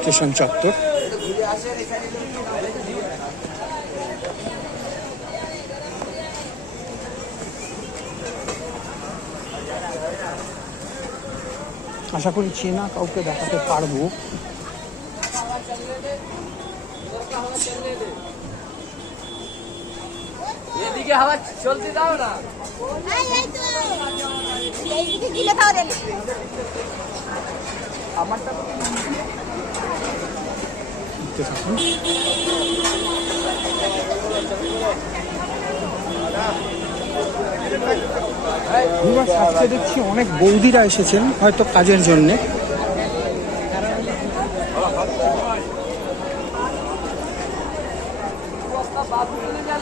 Station চত্বর। আশা করি চেনা কাউকে দেখাতে পারব। এদিকে হাওয়া চলতে দাও না। দেখছি অনেক বৌদিরা এসেছেন হয়তো কাজের জন্যে।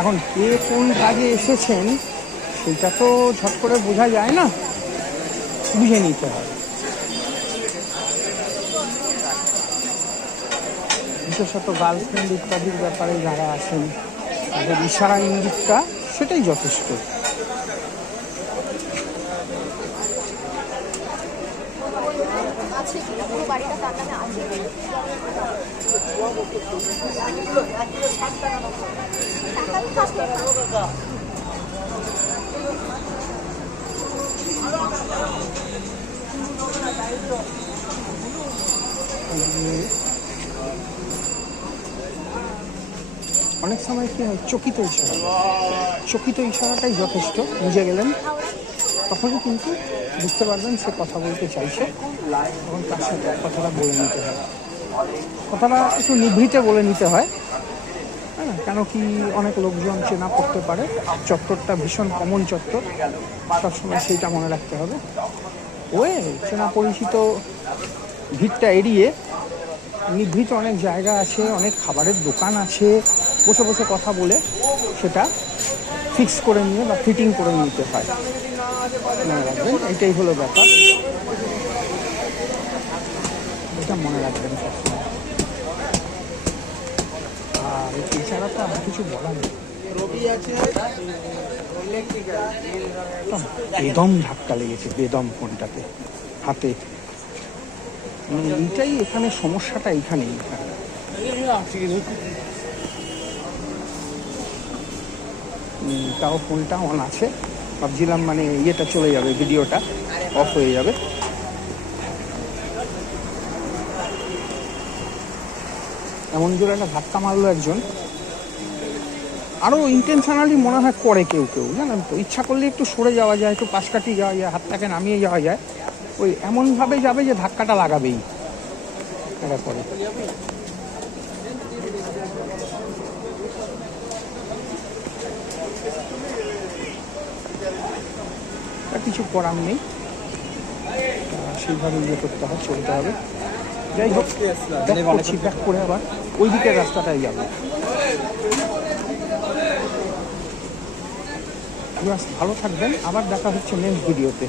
এখন কে কোন কাজে এসেছেন, সেটা তো ঝট করে বোঝা যায় না। বুঝে নিতে হয় বিশেষত গার্লফ্রেন্ড ইত্যাদির ব্যাপারে যারা আছেন তাদের ইশারা ইঙ্গিতটা সেটাই যথেষ্ট। অনেক সময় কি হয়, চকিত ইশারা। চকিত ইশারাটাই যথেষ্ট, বুঝে গেলেন? তখনই কিন্তু বুঝতে পারবেন সে কথা বলতে চাইছে এবং তার সাথে কথাটা বলে নিতে হয় কথাটা একটু নিভৃতে বলে নিতে হয়। হ্যাঁ কেন কি অনেক লোকজন চেনা করতে পারে, চত্বরটা ভীষণ কমন চত্বর, সবসময় সেইটা মনে রাখতে হবে। ওয়ে, চেনা পরিচিত ভিড়টা এড়িয়ে নিভৃত অনেক জায়গা আছে, অনেক খাবারের দোকান আছে বসে বসে কথা বলে সেটা ফিক্স করে নিয়ে বা ফিটিং করে নিতে হয়। মনে রাখবেন, এটাই হলো ব্যাপার। এটা মনে রাখবেন আর এছাড়া তো আর কিছু বলার নেই। বেদম ধাক্কা লেগেছে, বেদম ফোনটাতে, হাতে। মানে এইটাই এখানে সমস্যাটা এইখানেই তাও ফোনটা অন আছে। ভাবছিলাম মানে ইয়েটা চলে যাবে, ভিডিওটা অফ হয়ে যাবে। এমন জোরে একটা ধাক্কা মারলো একজন। আরও ইন্টেনশনালি মনে হয় করে কেউ কেউ, জানেন তো? ইচ্ছা করলে একটু সরে যাওয়া যায়, একটু পাশ কাটিয়ে যাওয়া যায়, হাতটাকে নামিয়ে যাওয়া যায়। ওই এমনভাবে যাবে যে ধাক্কাটা লাগাবেই। এটা করে আর কিছু করার নেই। সেইভাবে ইয়ে করতে হবে চলতে হবে। যাই হোক ব্যাক করে আবার ওই দিকের রাস্তাটাই যাব ভালো থাকবেন। আবার দেখা হচ্ছে নেক্সট ভিডিওতে